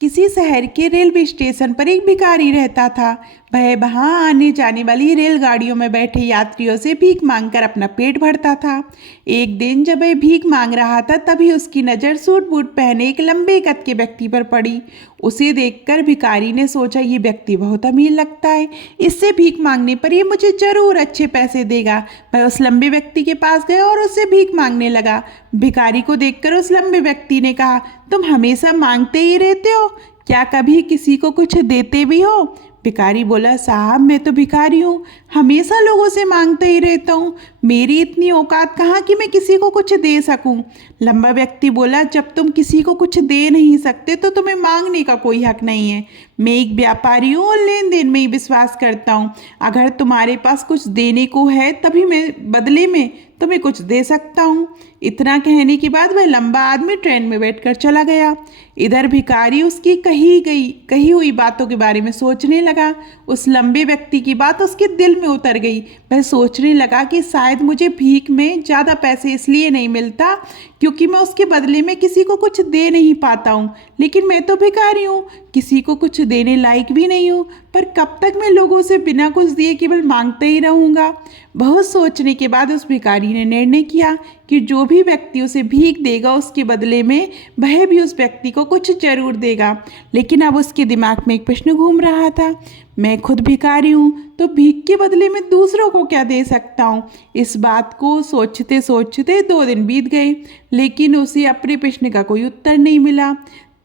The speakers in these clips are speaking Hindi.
किसी शहर के रेलवे स्टेशन पर एक भिखारी रहता था। वह वहाँ आने जाने वाली रेलगाड़ियों में बैठे यात्रियों से भीख मांगकर अपना पेट भरता था। एक दिन जब वह भीख मांग रहा था तभी उसकी नज़र सूट बूट पहने एक लंबे कद के व्यक्ति पर पड़ी। उसे देखकर भिखारी ने सोचा, ये व्यक्ति बहुत अमीर लगता है, इससे भीख मांगने पर ये मुझे जरूर अच्छे पैसे देगा। वह उस लंबे व्यक्ति के पास गया और उससे भीख मांगने लगा। भिखारी को देखकर उस लंबे व्यक्ति ने कहा, तुम हमेशा मांगते ही रहते हो, क्या कभी किसी को कुछ देते भी हो? भिखारी बोला, साहब मैं तो भिखारी हूँ, हमेशा लोगों से मांगता ही रहता हूँ, मेरी इतनी औकात कहाँ कि मैं किसी को कुछ दे सकूँ। लंबा व्यक्ति बोला, जब तुम किसी को कुछ दे नहीं सकते तो तुम्हें मांगने का कोई हक नहीं है। मैं एक व्यापारी हूँ और लेन देन में ही विश्वास करता हूँ। अगर तुम्हारे पास कुछ देने को है तभी मैं बदले में तुम्हें कुछ दे सकता हूँ। इतना कहने के बाद वह लंबा आदमी ट्रेन में बैठकर चला गया। इधर भिखारी उसकी कही हुई बातों के बारे में सोचने लगा। उस लंबे व्यक्ति की बात उसके दिल में उतर गई। वह सोचने लगा कि शायद मुझे भीख में ज़्यादा पैसे इसलिए नहीं मिलता क्योंकि मैं उसके बदले में किसी को कुछ दे नहीं पाता हूँ, लेकिन मैं तो भिखारी हूँ, किसी को कुछ देने लायक भी नहीं हूँ। पर कब तक मैं लोगों से बिना कुछ दिए केवल मांगते ही रहूँगा। बहुत सोचने के बाद उस भिखारी ने निर्णय किया कि जो भी व्यक्ति उसे भीख देगा उसके बदले में वह भी उस व्यक्ति को कुछ जरूर देगा। लेकिन अब उसके दिमाग में एक प्रश्न घूम रहा था, मैं खुद भिखारी हूँ तो भीख के बदले में दूसरों को क्या दे सकता हूँ। इस बात को सोचते सोचते 2 दिन बीत गए, लेकिन उसे अपने प्रश्न का कोई उत्तर नहीं मिला।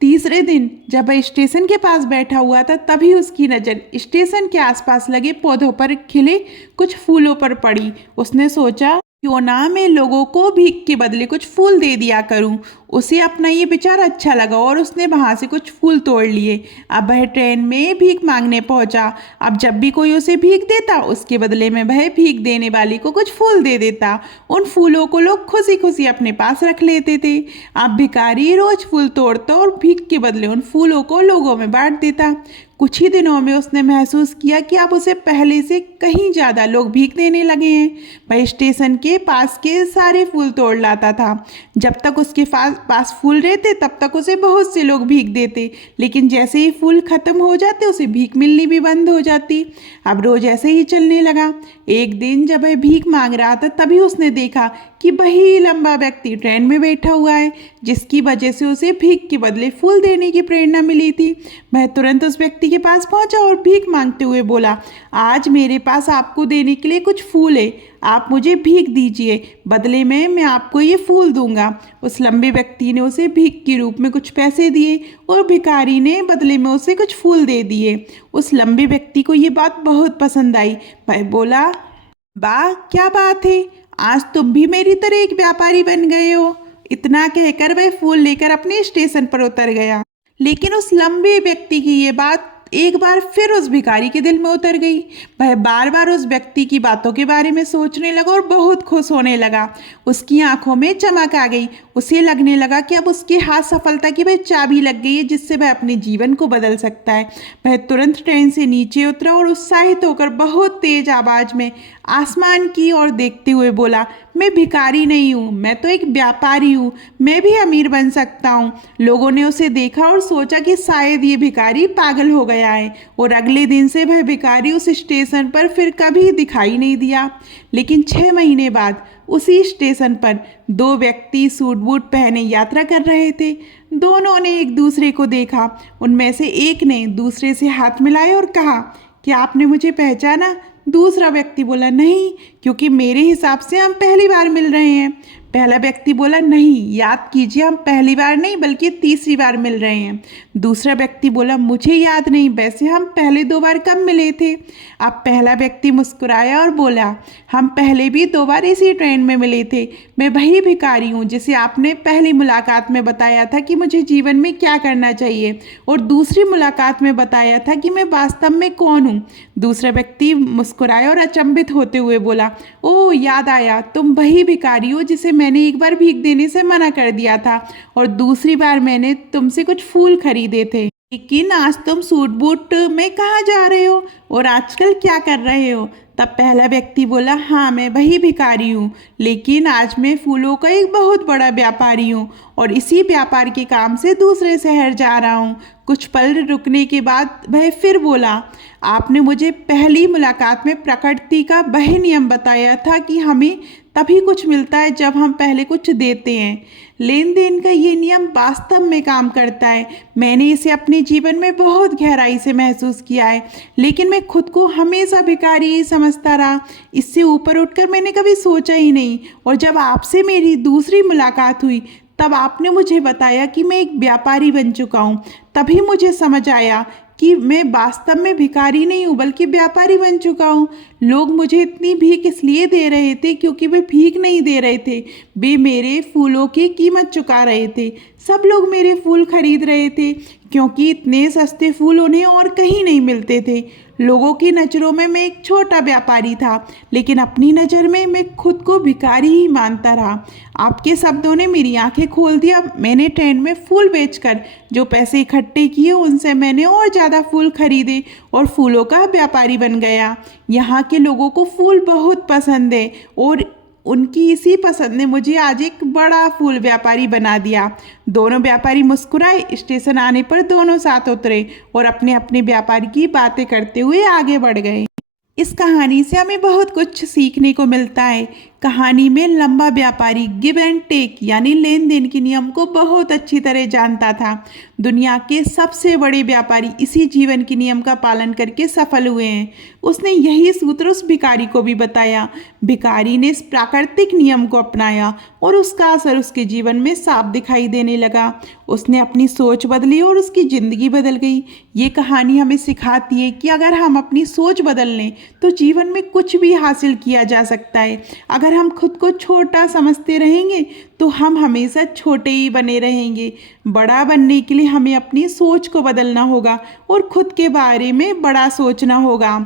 तीसरे दिन जब वह स्टेशन के पास बैठा हुआ था तभी उसकी नज़र स्टेशन के आसपास लगे पौधों पर खिले कुछ फूलों पर पड़ी। उसने सोचा, क्यों ना मैं लोगों को भीख के बदले कुछ फूल दे दिया करूं। उसे अपना ये विचार अच्छा लगा और उसने वहां से कुछ फूल तोड़ लिए। अब वह ट्रेन में भीख मांगने पहुंचा। अब जब भी कोई उसे भीख देता उसके बदले में वह भीख देने वाली को कुछ फूल दे देता। उन फूलों को लोग खुशी खुशी अपने पास रख लेते थे। अब भिखारी रोज फूल तोड़ता और भीख के बदले उन फूलों को लोगों में बांट देता। कुछ ही दिनों में उसने महसूस किया कि अब उसे पहले से कहीं ज़्यादा लोग भीख देने लगे हैं। वह स्टेशन के पास के सारे फूल तोड़ लाता था। जब तक उसके पास फूल रहते तब तक उसे बहुत से लोग भीख देते, लेकिन जैसे ही फूल खत्म हो जाते उसे भीख मिलनी भी बंद हो जाती। अब रोज ऐसे ही चलने लगा। एक दिन जब वह भीख मांग रहा था तभी उसने देखा कि वही लंबा व्यक्ति ट्रेन में बैठा हुआ है, जिसकी वजह से उसे भीख के बदले फूल देने की प्रेरणा मिली थी। वह तुरंत उस व्यक्ति के पास पहुंचा और भीख मांगते हुए बोला, आज मेरे पास आपको देने के लिए कुछ फूल है, आप मुझे भीख दीजिए, बदले में मैं आपको ये फूल दूंगा। उस लंबे व्यक्ति ने उसे भीख के रूप में कुछ पैसे दिए और भिखारी ने बदले में उसे कुछ फूल दे दिए। उस लंबे व्यक्ति को ये बात बहुत पसंद आई। वह बोला, वाह क्या बात है, आज तुम भी मेरी तरह एक व्यापारी बन गए हो। इतना कहकर वह फूल लेकर अपने स्टेशन पर उतर गया। लेकिन उस लंबे व्यक्ति की ये बात एक बार फिर उस भिखारी के दिल में उतर गई। वह बार बार उस व्यक्ति की बातों के बारे में सोचने लगा और बहुत खुश होने लगा। उसकी आंखों में चमक आ गई। उसे लगने लगा कि अब उसके हाथ सफलता की वह चाबी लग गई है जिससे वह अपने जीवन को बदल सकता है। वह तुरंत ट्रेन से नीचे उतरा और उत्साहित होकर बहुत तेज आवाज में आसमान की ओर देखते हुए बोला, मैं भिखारी नहीं हूँ, मैं तो एक व्यापारी हूँ, मैं भी अमीर बन सकता हूँ। लोगों ने उसे देखा और सोचा कि शायद ये भिखारी पागल हो गया है, और अगले दिन से वह भिखारी उस स्टेशन पर फिर कभी दिखाई नहीं दिया। लेकिन 6 महीने बाद उसी स्टेशन पर 2 व्यक्ति सूट बूट पहने यात्रा कर रहे थे। दोनों ने एक दूसरे को देखा। उनमें से एक ने दूसरे से हाथ मिलाया और कहा, क्या आपने मुझे पहचाना? दूसरा व्यक्ति बोला, नहीं, क्योंकि मेरे हिसाब से हम पहली बार मिल रहे हैं। पहला व्यक्ति बोला, नहीं, याद कीजिए, हम पहली बार नहीं बल्कि तीसरी बार मिल रहे हैं। दूसरा व्यक्ति बोला, मुझे याद नहीं, वैसे हम पहले 2 बार कब मिले थे? अब पहला व्यक्ति मुस्कुराया और बोला, हम पहले भी 2 बार इसी ट्रेन में मिले थे। मैं वही भिखारी हूँ जिसे आपने पहली मुलाकात में बताया था कि मुझे जीवन में क्या करना चाहिए, और दूसरी मुलाकात में बताया था कि मैं वास्तव में कौन हूँ। दूसरा व्यक्ति मुस्कुराया और अचंभित होते हुए बोला, ओह याद आया, तुम वही भिखारी हो जिसे मैंने एक बार भीख देने से मना कर दिया था और दूसरी बार मैंने तुमसे कुछ फूल खरीदे थे। लेकिन आज तुम सूट बूट में कहाँ जा रहे हो और आजकल क्या कर रहे हो? तब पहला व्यक्ति बोला, हाँ मैं वही भिखारी हूँ, लेकिन आज मैं फूलों का एक बहुत बड़ा व्यापारी हूँ और इसी व्यापार के काम से दूसरे शहर जा रहा हूँ। कुछ पल रुकने के बाद वह फिर बोला, आपने मुझे पहली मुलाकात में प्रकृति का वह नियम बताया था कि हमें तभी कुछ मिलता है जब हम पहले कुछ देते हैं। लेन देन का ये नियम वास्तव में काम करता है। मैंने इसे अपने जीवन में बहुत गहराई से महसूस किया है, लेकिन मैं खुद को हमेशा भिखारी ही समझता रहा। इससे ऊपर उठकर मैंने कभी सोचा ही नहीं। और जब आपसे मेरी दूसरी मुलाकात हुई तब आपने मुझे बताया कि मैं एक व्यापारी बन चुका हूँ। तभी मुझे समझ आया कि मैं वास्तव में भिखारी नहीं हूँ बल्कि व्यापारी बन चुका हूँ। लोग मुझे इतनी भीख इसलिए दे रहे थे क्योंकि वे भीख नहीं दे रहे थे, वे मेरे फूलों की कीमत चुका रहे थे। सब लोग मेरे फूल खरीद रहे थे क्योंकि इतने सस्ते फूल उन्हें और कहीं नहीं मिलते थे। लोगों की नज़रों में मैं एक छोटा व्यापारी था, लेकिन अपनी नज़र में मैं खुद को भिखारी ही मानता रहा। आपके शब्दों ने मेरी आंखें खोल दिया। मैंने ट्रेंड में फूल बेचकर जो पैसे इकट्ठे किए उनसे मैंने और ज़्यादा फूल खरीदे और फूलों का व्यापारी बन गया। यहाँ के लोगों को फूल बहुत पसंद है और उनकी इसी पसंद ने मुझे आज एक बड़ा फूल व्यापारी बना दिया। दोनों व्यापारी मुस्कुराए। स्टेशन आने पर दोनों साथ उतरे और अपने अपने व्यापार की बातें करते हुए आगे बढ़ गए। इस कहानी से हमें बहुत कुछ सीखने को मिलता है। कहानी में लंबा व्यापारी गिव एंड टेक यानी लेन देन के नियम को बहुत अच्छी तरह जानता था। दुनिया के सबसे बड़े व्यापारी इसी जीवन के नियम का पालन करके सफल हुए हैं। उसने यही सूत्र उस भिखारी को भी बताया। भिखारी ने इस प्राकृतिक नियम को अपनाया और उसका असर उसके जीवन में साफ दिखाई देने लगा। उसने अपनी सोच बदली और उसकी ज़िंदगी बदल गई। ये कहानी हमें सिखाती है कि अगर हम अपनी सोच बदल लें तो जीवन में कुछ भी हासिल किया जा सकता है। अगर हम खुद को छोटा समझते रहेंगे तो हम हमेशा छोटे ही बने रहेंगे। बड़ा बनने के लिए हमें अपनी सोच को बदलना होगा और खुद के बारे में बड़ा सोचना होगा।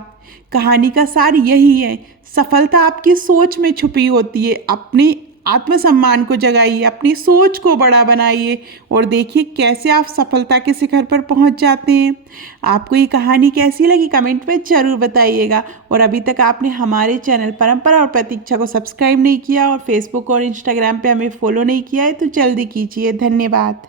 कहानी का सार यही है, सफलता आपकी सोच में छुपी होती है। अपने आत्मसम्मान को जगाइए, अपनी सोच को बड़ा बनाइए और देखिए कैसे आप सफलता के शिखर पर पहुंच जाते हैं। आपको ये कहानी कैसी लगी कमेंट में ज़रूर बताइएगा। और अभी तक आपने हमारे चैनल परंपरा और प्रतीक्षा को सब्सक्राइब नहीं किया और फेसबुक और इंस्टाग्राम पे हमें फॉलो नहीं किया है तो जल्दी कीजिए। धन्यवाद।